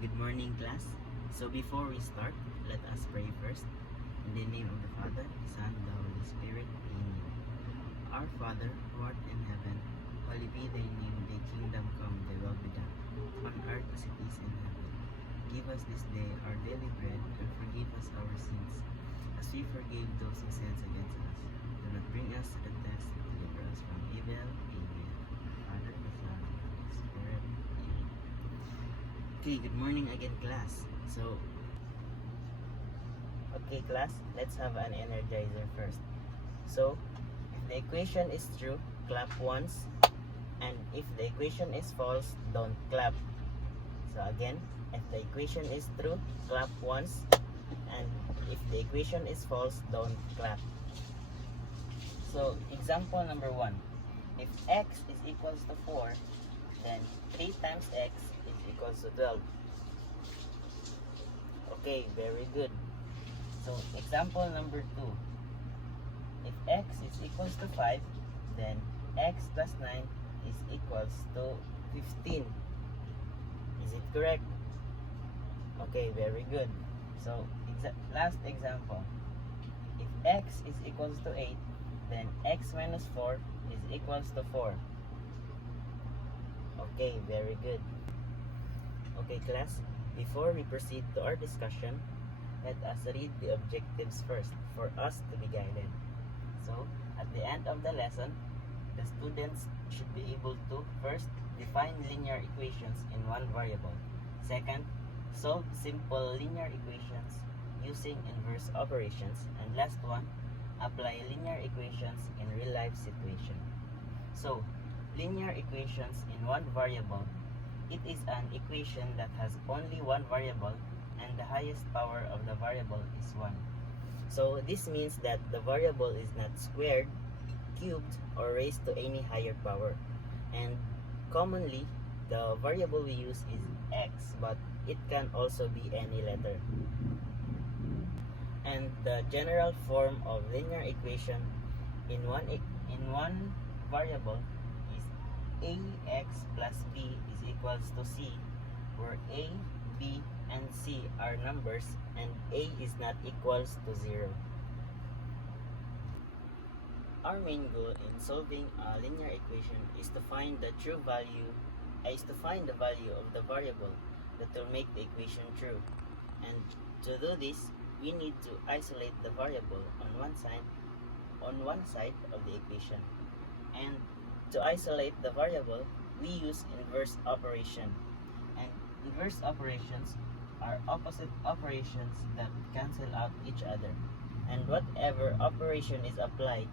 Good morning, class. So before we start, let us pray first. In the name of the Father, Son, and the Holy Spirit. Amen. Our Father, who art in heaven, holy be thy name, thy kingdom come, thy will be done, on earth as it is in heaven. Give us this day our daily bread, and forgive us our sins, as we forgave those who sins against us. Do not bring us to the test, but deliver us from evil. Amen. Father, the Son, and the Holy Spirit. Amen. Okay, good morning again, class. Okay, class, let's have an energizer first. So, if the equation is true, clap once, and if the equation is false, don't clap. So again, if the equation is true, clap once, and if the equation is false, don't clap. So, example number 1. If x is equals to 4, then 3 times x is equals to 12. Okay, very good. So, example number 2. If x is equals to 5, then x plus 9 is equals to 15. Is it correct? Okay, very good. So, last example. If x is equals to 8, then x minus 4 is equals to 4. Okay, very good. Okay, class, before we proceed to our discussion, let us read the objectives first for us to be guided. So, at the end of the lesson, the students should be able to first define linear equations in one variable. Second, solve simple linear equations using inverse operations. And last one, apply linear equations in real-life situation. So, linear equations in one variable, it is an equation that has only one variable and the highest power of the variable is 1. So this means that the variable is not squared, cubed, or raised to any higher power. And commonly, the variable we use is x, but it can also be any letter. And the general form of linear equation in one variable is ax plus b is equals to c, where a, b, and c are numbers and a is not equals to 0. Our main goal in solving a linear equation is to find the value of the variable that will make the equation true. And to do this, we need to isolate the variable on one side of the equation. And to isolate the variable, we use inverse operation. And inverse operations are opposite operations that cancel out each other. And whatever operation is applied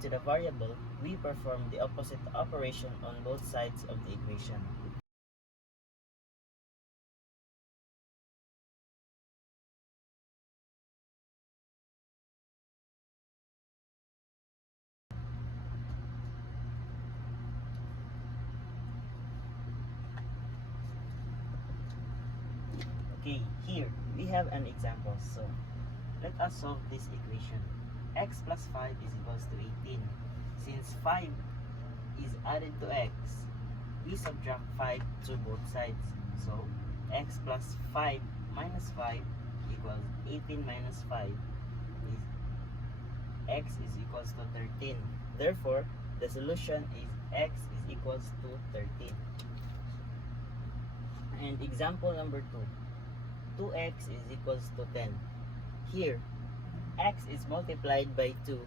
to the variable, we perform the opposite operation on both sides of the equation. Okay, here we have an example. So, let us solve this equation. X plus 5 is equals to 18. Since 5 is added to x, we subtract 5 to both sides. So, x plus 5 minus 5 equals 18 minus 5 is x is equals to 13. Therefore, the solution is x is equals to 13. And example number 2. 2x is equals to 10. Here, x is multiplied by 2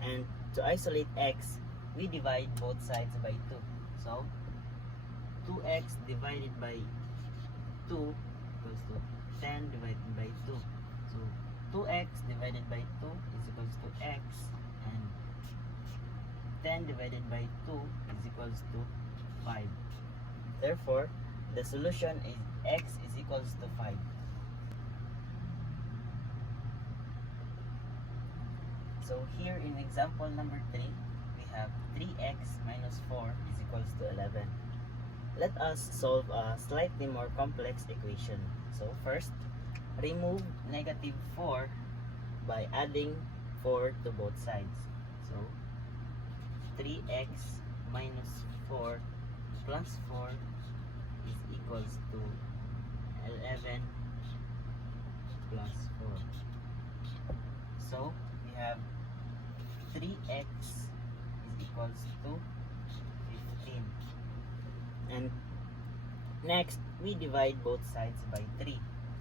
and to isolate x, we divide both sides by 2. So 2x divided by 2 equals to 10 divided by 2. So 2x divided by 2 is equals to x, and 10 divided by 2 is equals to 5. Therefore, the solution is x is equals to 5. So here in example number 3, we have 3x minus 4 is equals to 11. Let us solve a slightly more complex equation. So first, remove negative 4 by adding 4 to both sides. So 3x minus 4 plus 4 is equals to 11 plus 4. So we have 3x is equals to 15. And next, we divide both sides by 3.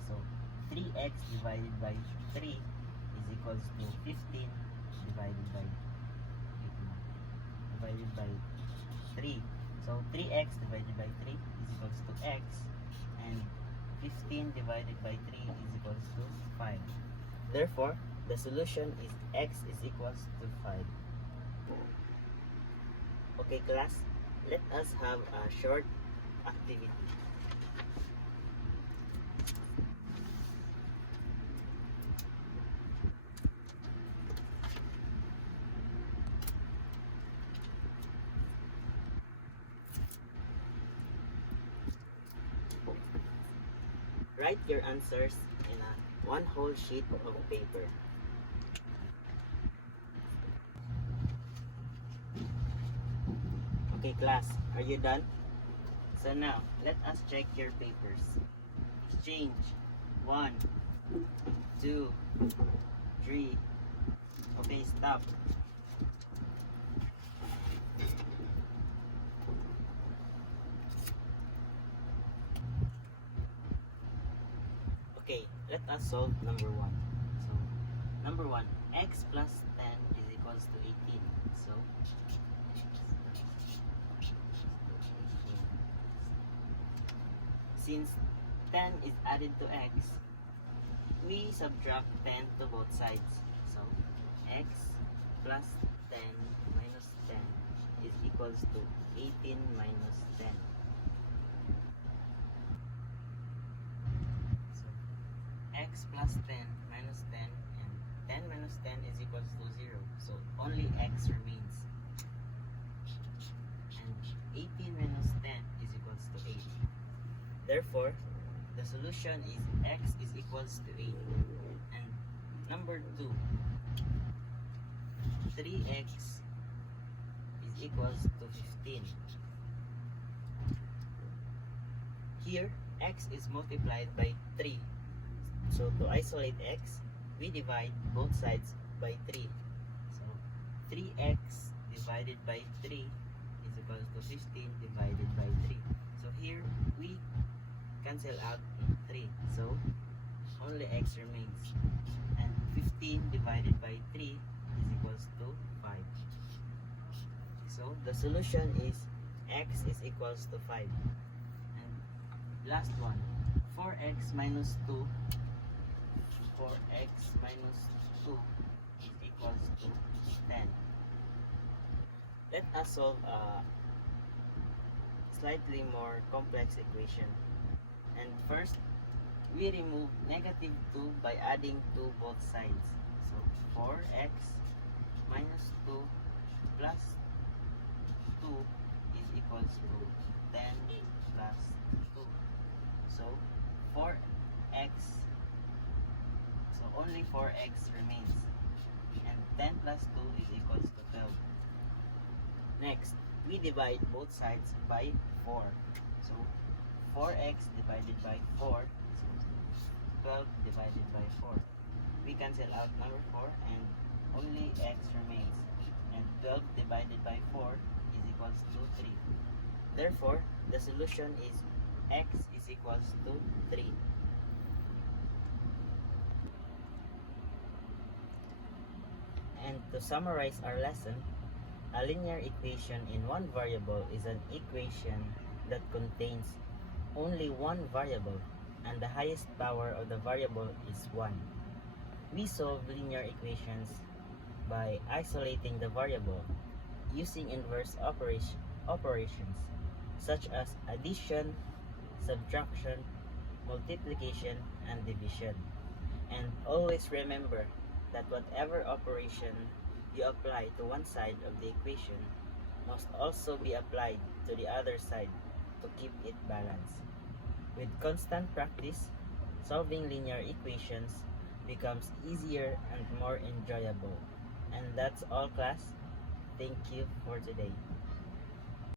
So 3x divided by 3 is equals to 15 divided by 3. So 3x divided by 3 is equals to x, and 15 divided by 3 is equals to 5. Therefore, the solution is x is equals to 5. Okay class, let us have a short activity. Write your answers in one whole sheet of paper. Okay class, are you done? So now, let us check your papers. Exchange. 1, 2, 3. Okay, stop. Okay, let us solve number 1. So, number 1, x plus 10 is equals to 18. So, since 10 is added to x, we subtract 10 to both sides. So, x plus 10 minus 10 is equals to 18 minus 10. So, x plus 10 minus 10 and 10 minus 10 is equals to 0. So, only x remains. And 18 minus 10 is equals to 8. Therefore, the solution is x is equals to 8. And number 2, 3x is equals to 15. Here, x is multiplied by 3. So to isolate x, we divide both sides by 3. So 3x divided by 3 is equals to 15 divided by 3. So here, we cancel out 3, so only x remains, and 15 divided by 3 is equals to 5. So the solution is x is equals to 5. And last one, 4x minus 2 is equals to 10. Let us solve a slightly more complex equation. And first, we remove negative 2 by adding 2 both sides. So 4x minus 2 plus 2 is equals to 10 plus 2. So 4x, so only 4x remains. And 10 plus 2 is equals to 12. Next, we divide both sides by 4. So 4x divided by 4 is equals to 12 divided by 4. We cancel out number 4 and only x remains. And 12 divided by 4 is equals to 3. Therefore, the solution is x is equals to 3. And to summarize our lesson, a linear equation in one variable is an equation that contains only one variable, and the highest power of the variable is 1. We solve linear equations by isolating the variable using inverse operations such as addition, subtraction, multiplication, and division. And always remember that whatever operation you apply to one side of the equation must also be applied to the other side to keep it balanced. With constant practice, solving linear equations becomes easier and more enjoyable. And that's all, class. Thank you for today.